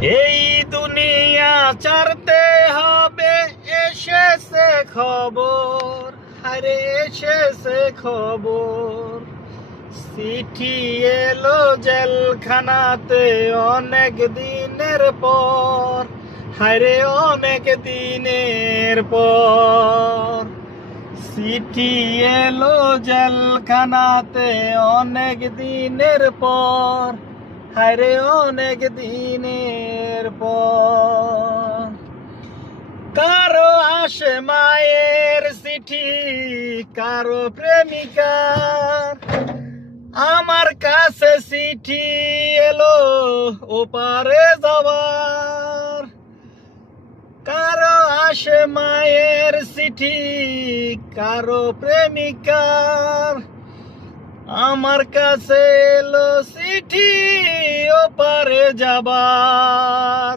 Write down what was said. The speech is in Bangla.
এই দুনিয়া ছাড়তে হবে, এসেছে খবর, আরে এসেছে খবর। চিঠি এলো জেলখানাতে অনেক দিনের পর, হায়রে অনেক দিনের পর। চিঠি এলো জেলখানাতে অনেক দিনের পর, হায়রে অনেক দিনের পর। কারো আসে মায়ের চিঠি, কারো প্রেমিকার। আমার কাছে চিঠি এলো ওপারে যাবার। কারো আসে মায়ের চিঠি, কারো প্রেমিকার। আমার কাছে এলো চিঠি ওপারে যাবার।